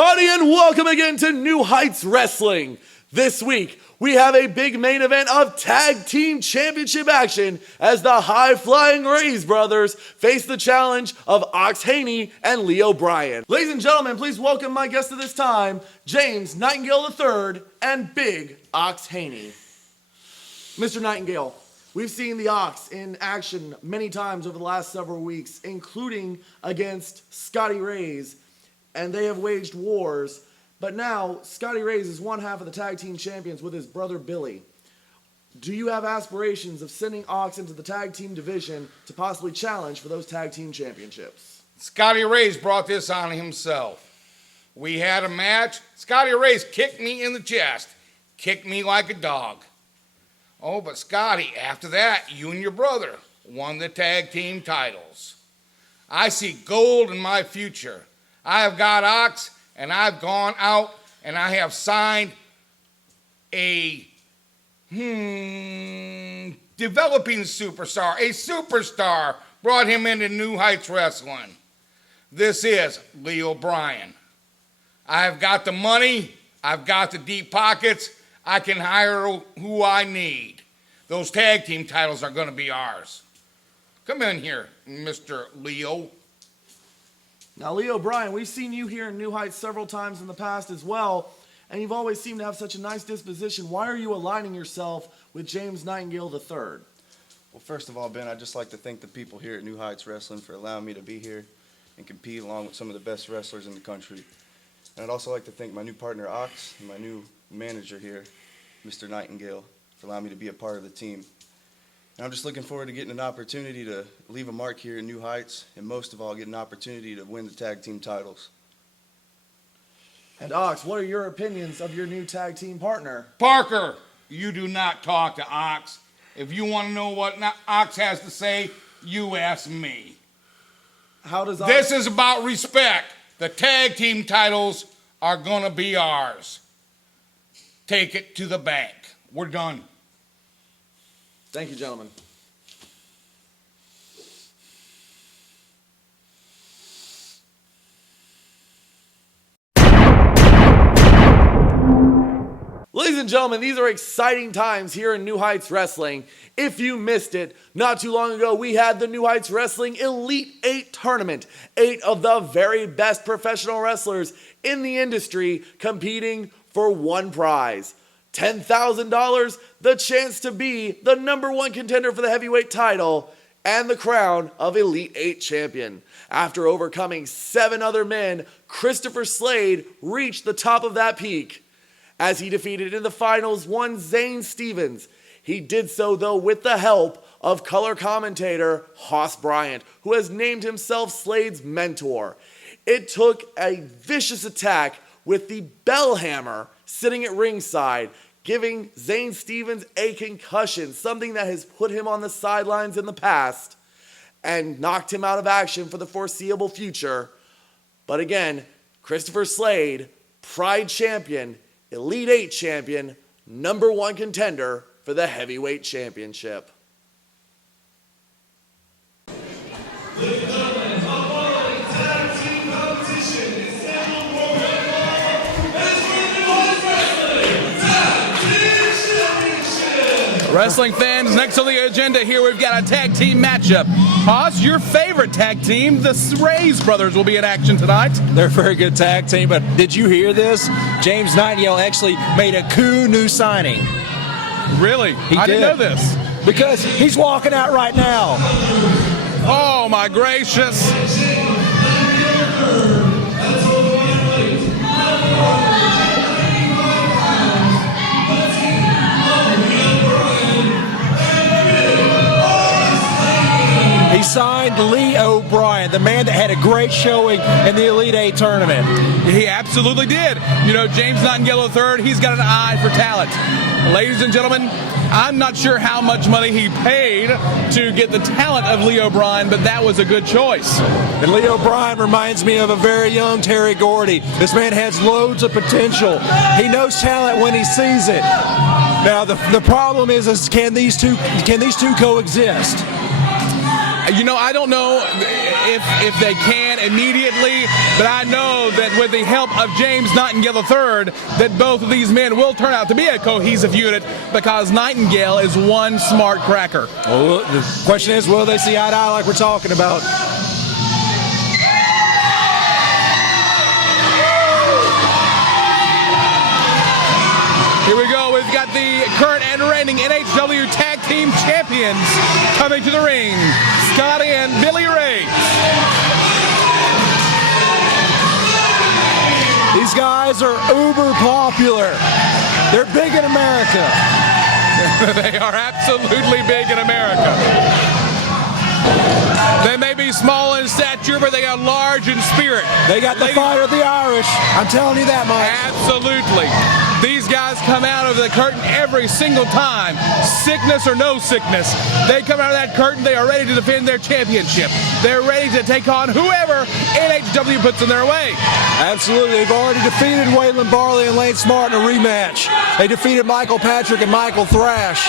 everybody, and welcome again to New Heights Wrestling. This week, we have a big main event of Tag Team Championship action as the high-flying Rayz brothers face the challenge of Ox Haney and Leo Bryan. Ladies and gentlemen, please welcome my guests of this time, James Nightingale III and Big Ox Haney. Mr. Nightingale, we've seen the Ox in action many times over the last several weeks, including against Scotty Rayz, and they have waged wars. But now, Scotty Rayz is one half of the tag team champions with his brother Billy. Do you have aspirations of sending Ox into the tag team division to possibly challenge for those tag team championships? Scotty Rayz brought this on himself. We had a match. Scotty Rayz kicked me in the chest. Kicked me like a dog. Oh, but Scotty, after that, you and your brother won the tag team titles. I see gold in my future. I have got Ox, and I've gone out and I have signed a developing superstar, a superstar, brought him into New Heights Wrestling. This is Leo Bryan. I've got the money, I've got the deep pockets, I can hire who I need. Those tag team titles are gonna be ours. Come in here, Mr. Leo. Now, Leo Bryan, we've seen you here in New Heights several times in the past as well, and you've always seemed to have such a nice disposition. Why are you aligning yourself with James Nightingale III? Well, first of all, Ben, I'd just like to thank the people here at New Heights Wrestling for allowing me to be here and compete along with some of the best wrestlers in the country. And I'd also like to thank my new partner, Ox, and my new manager here, Mr. Nightingale, for allowing me to be a part of the team. And I'm just looking forward to getting an opportunity to leave a mark here in New Heights, and most of all, get an opportunity to win the tag team titles. And Ox, what are your opinions of your new tag team partner? Parker, you do not talk to Ox. If you want to know what Ox has to say, you ask me. How does Ox... This is about respect. The tag team titles are going to be ours. Take it to the bank. We're done. Thank you, gentlemen. Ladies and gentlemen, these are exciting times here in New Heights Wrestling. If you missed it, not too long ago, we had the New Heights Wrestling Elite 8 tournament. 8 of the very best professional wrestlers in the industry competing for one prize. $10,000, the chance to be the #1 contender for the heavyweight title, and the crown of Elite 8 champion. After overcoming 7 other men, Christopher Slade reached the top of that peak as he defeated in the finals one Zane Stevens. He did so, though, with the help of color commentator Hoss Bryant, who has named himself Slade's mentor. It took a vicious attack with the bell hammer sitting at ringside, giving Zane Stevens a concussion, something that has put him on the sidelines in the past and knocked him out of action for the foreseeable future. But again, Christopher Slade, Pride champion, Elite 8 champion, #1 contender for the heavyweight championship. Wrestling fans, next on the agenda here, we've got a tag team matchup. Hoss, your favorite tag team, the Rayz brothers, will be in action tonight. They're a very good tag team, but did you hear this? James Nightingale actually made a new signing. Really? I didn't know this. Because he's walking out right now. Oh, my gracious. He signed Leo Bryan, the man that had a great showing in the Elite 8 tournament. He absolutely did. You know, James Nightingale III, he's got an eye for talent. Ladies and gentlemen, I'm not sure how much money he paid to get the talent of Leo Bryan, but that was a good choice. And Leo Bryan reminds me of a very young Terry Gordy. This man has loads of potential. He knows talent when he sees it. Now the problem is can these two coexist? You know, I don't know if they can immediately, but I know that with the help of James Nightingale III, that both of these men will turn out to be a cohesive unit because Nightingale is one smart cracker. Well, the question is, will they see eye to eye like we're talking about? Here we go. We've got the current and reigning NHW Tag Team Champions coming to the ring. Scotty and Billy Rayz. These guys are uber popular. They're big in America. They are absolutely big in America. They may be small in stature, but they are large in spirit. They got the fire of the Irish. I'm telling you that much. Absolutely. These guys come out of the curtain every single time, sickness or no sickness. They come out of that curtain, they are ready to defend their championship. They're ready to take on whoever NHW puts in their way. Absolutely. They've already defeated Waylon Barley and Lane Smart in a rematch. They defeated Michael Patrick and Michael Thrash.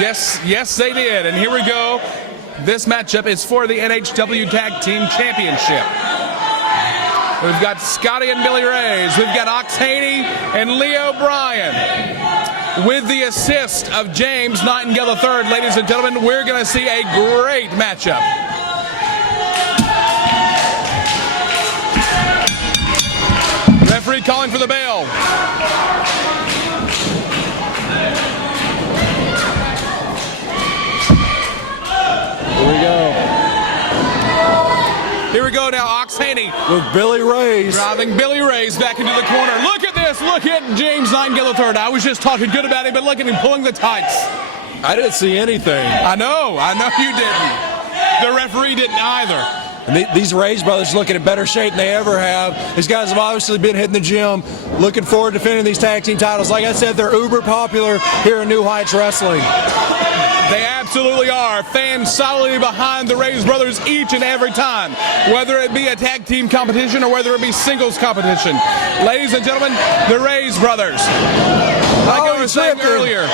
Yes, they did. And here we go. This matchup is for the NHW Tag Team Championship. We've got Scotty and Billy Rayz. We've got Ox Haney and Leo Bryan. With the assist of James Nightingale III, ladies and gentlemen, we're going to see a great matchup. Referee calling for the bell. Here we go. Here we go now, Ox Haney. With Billy Rayz. Driving Billy Rayz back into the corner. Look at this. Look at James Nightingale III. I was just talking good about him, but look at him pulling the tights. I didn't see anything. I know you didn't. The referee didn't either. And these Rayz brothers looking in better shape than they ever have. These guys have obviously been hitting the gym, looking forward to defending these tag team titles. Like I said, they're uber popular here in New Heights Wrestling. They absolutely are. Fans solidly behind the Rayz brothers each and every time, whether it be a tag team competition or whether it be singles competition. Ladies and gentlemen, the Rayz brothers. Like I was saying earlier,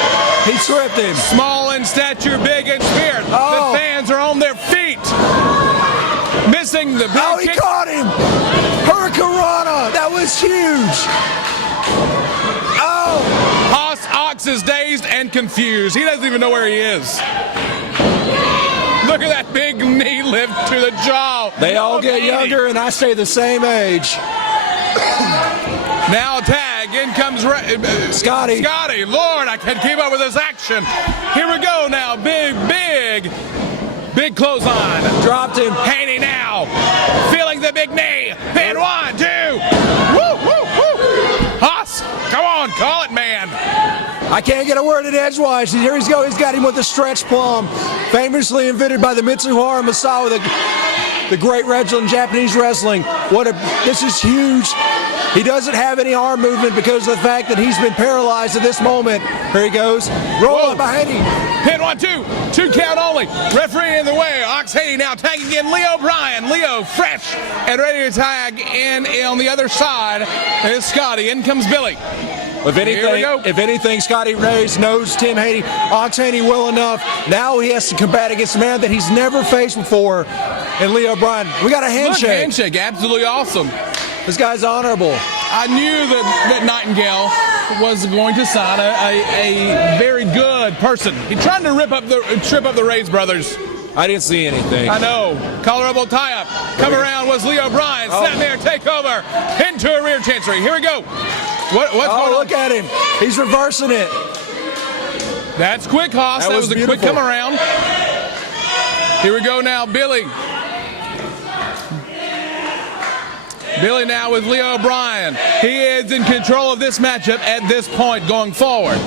he tripped him. Small in stature, big in spirit. The fans are on their feet. Missing the big he caught him! Hurricanrana! That was huge! Ox is dazed and confused. He doesn't even know where he is. Look at that big knee lift to the jaw. They all get younger and I stay the same age. Now a tag. In comes Scotty. Lord, I can't keep up with this action. Here we go now. Big clothesline. Dropped him. Haney now. Feeling the big knee. Pin 1, 2. Woo, woo, woo. Haas, come on, call it, man. I can't get a word in edgewise. Here he's go. He's got him with the stretch plum, famously invented by the Mitsuhara Masawa, the great wrestler in Japanese wrestling. This is huge. He doesn't have any arm movement because of the fact that he's been paralyzed at this moment. Here he goes. Roll up behind him. Pin 1, 2 count only. Referee in the way. Ox Haney now tagging in Leo Bryan. Leo fresh and ready to tag in on the other side is Scotty. In comes Billy. If anything, Scotty Rayz knows Tim Haney, Ox Haney well enough. Now he has to combat against a man that he's never faced before in Leo Bryan. We got a handshake. Look, handshake, absolutely awesome. This guy's honorable. I knew that Nightingale was going to sign a very good person. He tried to trip up the Rayz brothers. I didn't see anything. I know. Collarable tie-up. Come around was Leo Bryan. Snapmare takeover into a rear chancery. Here we go. What's going on? Look at him. He's reversing it. That's quick, Haas. That was a quick come around. Here we go now, Billy. Billy now with Leo Bryan. He is in control of this matchup at this point going forward.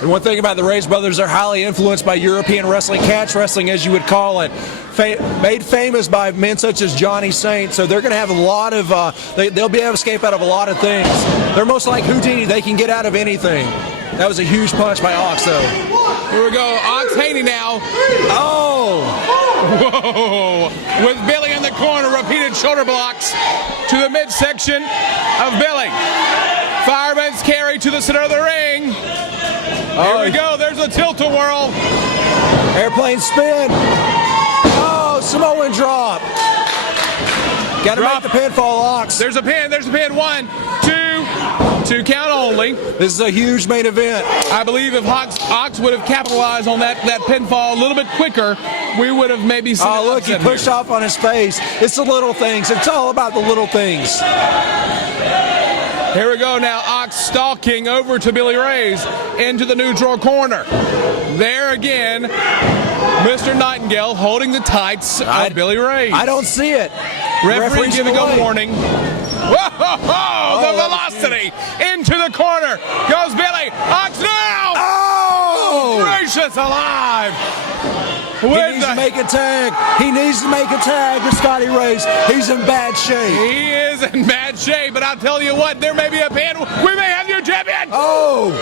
And one thing about the Rayz brothers, they're highly influenced by European wrestling, catch wrestling as you would call it, made famous by men such as Johnny Saint. So they're going to have a lot of, they'll be able to escape out of a lot of things. They're most like Houdini. They can get out of anything. That was a huge punch by Ox, though. Here we go. Ox Haney now. Whoa. With Billy in the corner, repeated shoulder blocks to the midsection of Billy. Fireman's carry to the center of the ring. Here we go. There's a tilt-a-whirl. Airplane spin. and drop. Got to make the pinfall, Ox. There's a pin. 1, 2 count only. This is a huge main event. I believe if Ox would have capitalized on that pinfall a little bit quicker, we would have maybe seen. Oh, look, he pushed off on his face. It's the little things. It's all about the little things. Here we go now. Ox stalking over to Billy Rayz into the neutral corner. There again, Mr. Nightingale holding the tights of Billy Rayz. I don't see it. Referee giving a warning. Whoa! The velocity into the corner goes Billy. Ox now! Oh! Gracious alive! He needs to make a tag. He needs to make a tag for Scotty Rayz. He's in bad shape. He is in bad shape, but I'll tell you what, there may be a pin. We may have new champion. Oh!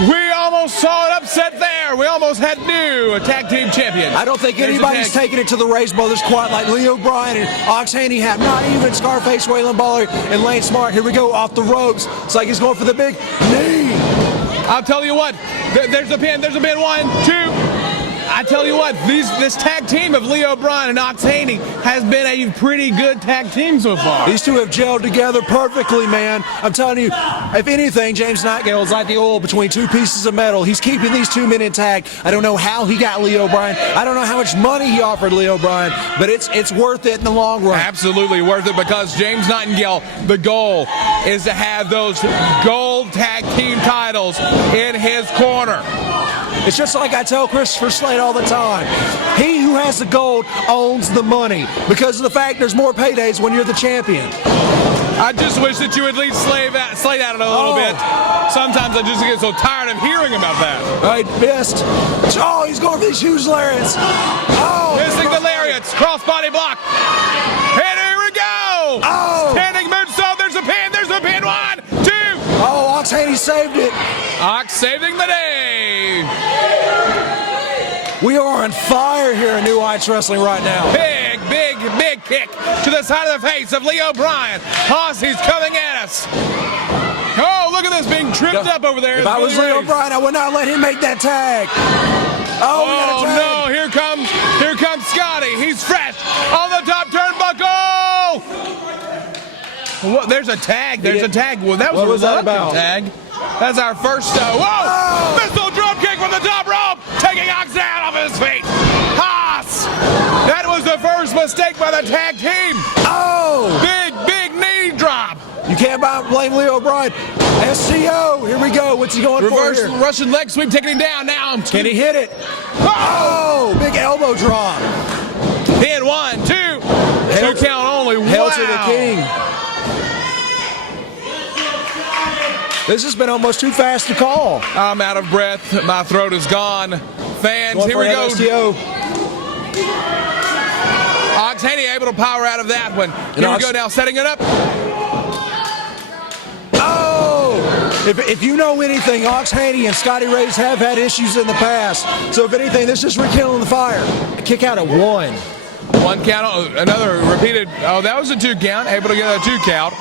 We almost saw an upset there. We almost had new tag team champions. I don't think anybody's taking it to the Rayz brothers quite like Leo Bryan and Ox Haney have. Not even Scarface, Waylon Baller, and Lane Smart. Here we go, off the ropes. It's like he's going for the big knee. I'll tell you what, there's a pin. 1, 2. I tell you what, this tag team of Leo Bryan and Ox Haney has been a pretty good tag team so far. These two have gelled together perfectly, man. I'm telling you, if anything, James Nightingale is like the oil between two pieces of metal. He's keeping these two men intact. I don't know how he got Leo Bryan. I don't know how much money he offered Leo Bryan, but it's worth it in the long run. Absolutely worth it, because James Nightingale, the goal is to have those gold tag team titles in his corner. It's just like I tell Christopher Slade all the time. He who has the gold owns the money, because of the fact there's more paydays when you're the champion. I just wish that you would at least Slade out a little bit. Sometimes I just get so tired of hearing about that. I missed. Oh, he's going for these huge lariats. Oh, missing the lariats. Crossbody block. And here we go. Oh. Standing moonsault. There's a pin. 1, 2. Oh, Ox Haney saved it. Ox saving the day. We are on fire here in New Heights Wrestling right now. Big kick to the side of the face of Leo Bryan. Hossy's coming at us. Oh, look at this being tripped up over there. If I was Leo Bryan, I would not let him make that tag. Oh, we got a tag. No, here comes Scotty. He's fresh on the top turnbuckle. Well, there's a tag. Well, that was what was that about? Tag. That's our first. Whoa! Oh. Missile drum kick from the top rope, taking Ox down off his feet. Haas! That was the first mistake by the tag team. Oh! Big knee drop. You can't blame Leo Bryan. SCO. Here we go. What's he going Reverse for here? Russian leg sweep, taking him down. Now can he hit it? Oh! Big elbow drop. Pin 1, 2. Hail, 2 count only. Hail wow. to the king. This has been almost too fast to call. I'm out of breath. My throat is gone. Fans, here we go. Ox Haney able to power out of that one. Here we go now, setting it up. Oh! If you know anything, Ox Haney and Scotty Rayz have had issues in the past. So if anything, this is rekindling the fire. A kick out at 1. 1 count, another repeated. Oh, that was a 2 count. Able to get a 2 count.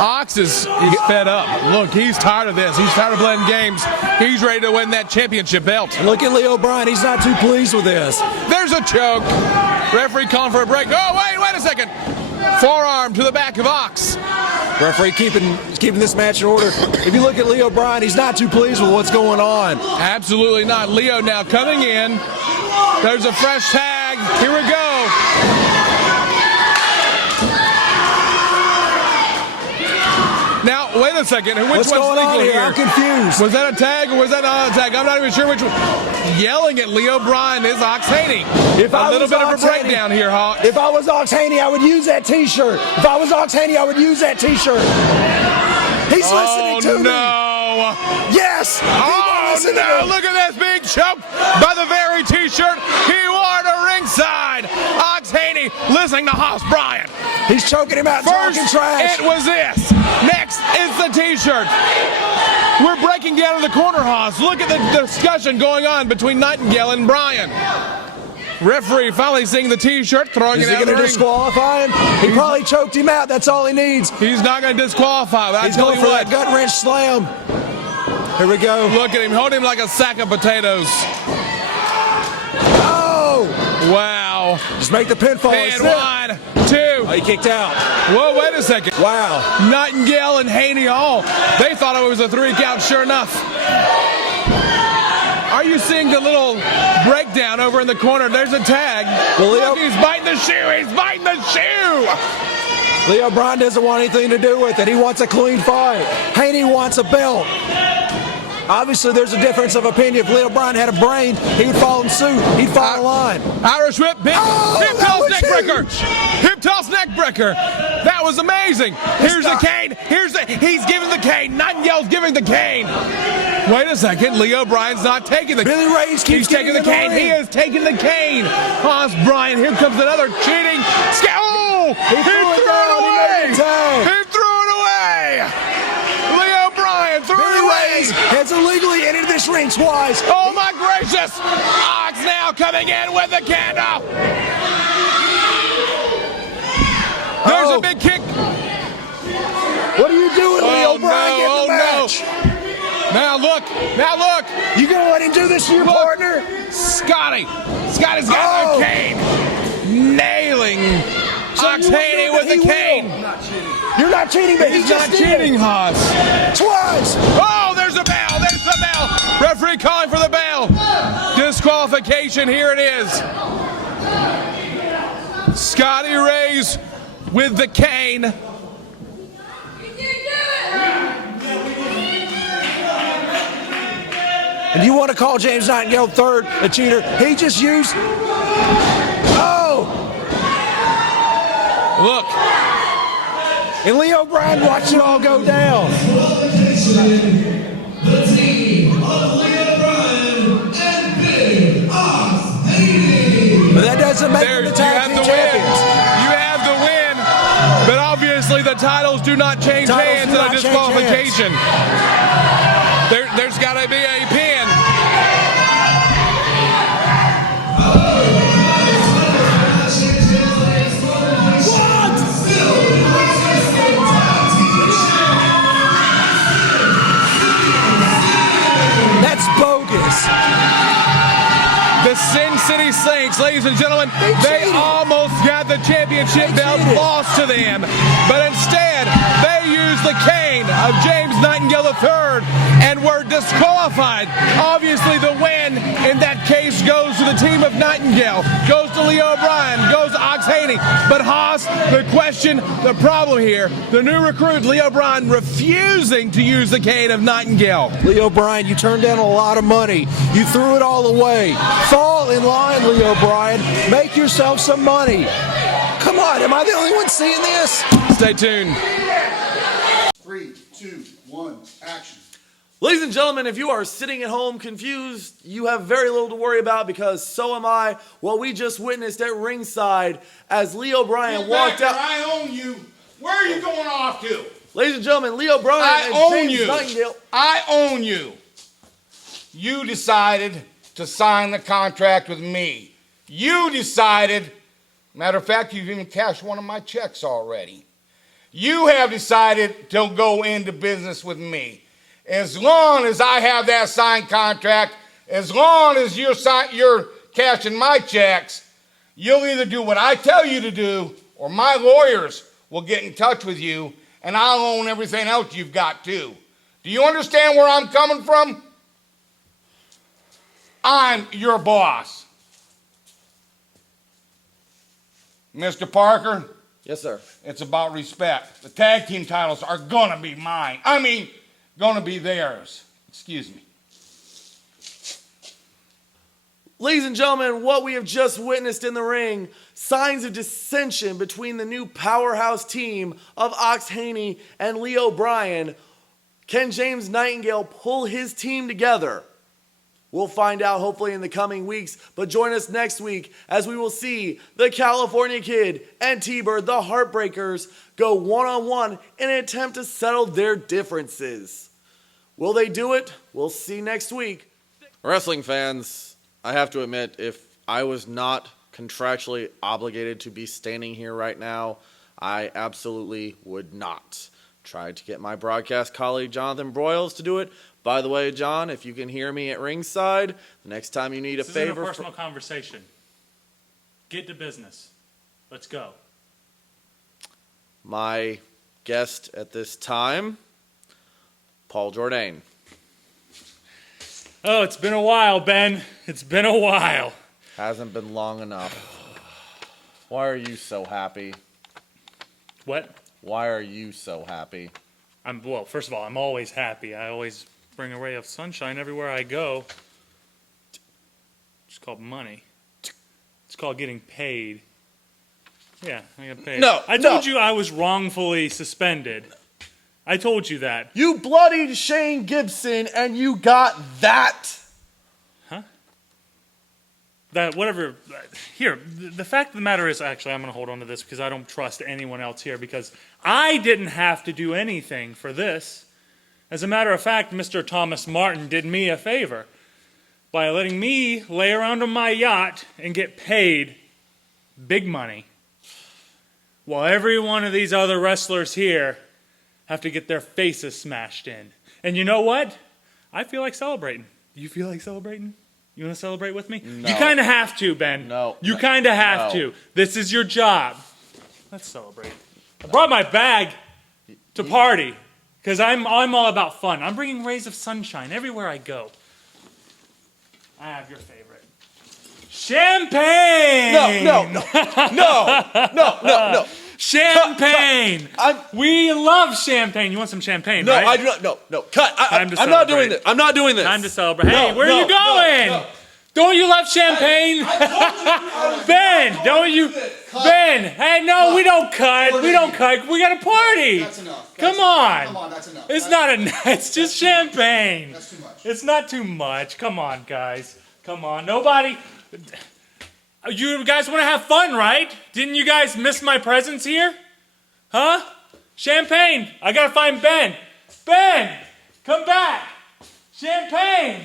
Ox is fed up. Look, he's tired of this. He's tired of playing games. He's ready to win that championship belt. Look at Leo Bryan. He's not too pleased with this. There's a choke. Referee calling for a break. Oh, wait a second. Forearm to the back of Ox. Referee keeping this match in order. If you look at Leo Bryan, he's not too pleased with what's going on. Absolutely not. Leo now coming in. There's a fresh tag. Here we go. Now, wait a second. Which What's one's going legal on here? here? I'm confused. Was that a tag or was that not a tag? I'm not even sure which one. Yelling at Leo Bryan is Ox Haney. A little bit of a breakdown here, Hawk. If I was Ox Haney, I would use that T-shirt. If I was Ox Haney, I would use that T-shirt. He's listening to me. Oh, no. Yes. Oh, no. Look at this being choked by the very T-shirt he wore to ringside. Ox Haney listening to Hoss Bryan. He's choking him out, talking trash. It was this. Next is the T-shirt. We're breaking down in the corner, Hoss. Look at the discussion going on between Nightingale and Bryan. Referee finally seeing the T-shirt, throwing it out of the ring. Is he going to disqualify him? He probably choked him out. That's all he needs. He's not going to disqualify. But he's going for that gut wrench slam. Here we go. Look at him. Hold him like a sack of potatoes. Oh! Wow. now. Just make the pinfall. And 1, 2. Oh, he kicked out. Whoa, wait a second. Wow. Nightingale and Haney they thought it was a 3 count, sure enough. Are you seeing the little breakdown over in the corner? There's a tag. Well, Look, he's biting the shoe. He's biting the shoe. Leo Bryan doesn't want anything to do with it. He wants a clean fight. Haney wants a belt. Obviously, there's a difference of opinion. If Leo Bryan had a brain, he would follow in suit. He'd follow in line. Irish whip, big hip toss neck breaker. huge. Hip toss neck breaker. That was amazing. Here's the cane. He's giving the cane. Nightingale's giving the cane. Wait a second. Leo Bryan's not taking the cane. Billy Rayz keeps He's taking the cane. He is taking the cane. Haas Bryan. Here comes another cheating. Oh! He threw it away. He threw it away. Leo Bryan threw it away. Has illegally entered this ring twice. Oh my gracious! Ox now coming in with the candle. There's a big kick. What are you doing, Leo Bryan? Get the match. Now look. You gonna let him do this to your partner? Scotty's got the cane. Nailing Ox Haney with the cane. You're not cheating, but He's not cheating, Haas. Twice. Oh, there's a bell. There's the bell. Referee calling for the bell. Disqualification. Here it is. Scotty Rayz with the cane. And you want to call James Nightingale third a cheater? He just used. Oh! Look. And Leo Bryan watched it all go down. The team of Leo Bryan and Big Ox Haney. But that doesn't make them the tag team champions. You have the win, but obviously the titles do not change hands in a disqualification. There's got to be a pin. That's bogus. The Sin City Saints, ladies and gentlemen, they almost got the championship belt, lost to them, but instead they used the cane of James Nightingale III and were disqualified. Obviously the win in that case goes to the team of Nightingale, goes to Leo Bryan, goes to Ox Haney. But Haas, the problem here, the new recruit Leo Bryan refusing to use the cane of Nightingale. Leo Bryan, you turned down a lot of money. You threw it all away. Fall in line, Leo Bryan. Make yourself some money. Come on, am I the only one seeing this? Stay tuned. 3, 2, 1, action. Ladies and gentlemen, if you are sitting at home confused, you have very little to worry about because so am I. What we just witnessed at ringside as Leo Bryan walked out. I own you. Where are you going off to? Ladies and gentlemen, Leo Bryan I and own James you. Nightingale. I own you. You decided to sign the contract with me. You decided, matter of fact, you've even cashed one of my checks already. You have decided to go into business with me. As long as I have that signed contract, as long as you're cashing my checks, you'll either do what I tell you to do or my lawyers will get in touch with you and I'll own everything else you've got too. Do you understand where I'm coming from? I'm your boss. Mr. Parker? Yes, sir. It's about respect. The tag team titles are gonna be mine. I mean, gonna be theirs. Excuse me. Ladies and gentlemen, what we have just witnessed in the ring, signs of dissension between the new powerhouse team of Ox Haney and Leo Bryan. Can James Nightingale pull his team together? We'll find out hopefully in the coming weeks, but join us next week as we will see the California Kid and T-Bird, the Heartbreakers, go one-on-one in an attempt to settle their differences. Will they do it? We'll see next week. Wrestling fans, I have to admit, if I was not contractually obligated to be standing here right now, I absolutely would not. Tried to get my broadcast colleague Jonathan Broyles to do it. By the way, John, if you can hear me at ringside, the next time you need a favor... This isn't a personal conversation. Get to business. Let's go. My guest at this time, Paul Jordane. Oh, it's been a while, Ben. It's been a while. Hasn't been long enough. Why are you so happy? What? Why are you so happy? Well, first of all, I'm always happy. I always bring a ray of sunshine everywhere I go. It's called money. It's called getting paid. Yeah, I get paid. No, I told you I was wrongfully suspended. I told you that. You bloodied Shane Gibson and you got that. Huh? That, whatever. Here, the fact of the matter is, actually, I'm going to hold on to this because I don't trust anyone else here because I didn't have to do anything for this. As a matter of fact, Mr. Thomas Martin did me a favor by letting me lay around on my yacht and get paid big money, while every one of these other wrestlers here have to get their faces smashed in. And you know what? I feel like celebrating. You feel like celebrating? You want to celebrate with me? No. You kind of have to, Ben. No. You kind of have to. This is your job. Let's celebrate. I brought my bag to party because I'm all about fun. I'm bringing rays of sunshine everywhere I go. I have your favorite. Champagne! No. Champagne! We love champagne. You want some champagne, right? I do not. No. Cut. Time to I'm not doing celebrate. this. I'm not doing this. Time to celebrate. Hey, where are you going? No. Don't you love champagne? Ben, don't you? Ben, hey, no, we don't cut. We don't cut. We got a party. That's enough. Come on. Come on, that's enough. It's not enough. It's just champagne. That's too much. It's not too much. Come on, guys. Come on. Nobody. You guys want to have fun, right? Didn't you guys miss my presence here? Huh? Champagne. I gotta find Ben. Ben, come back. Champagne.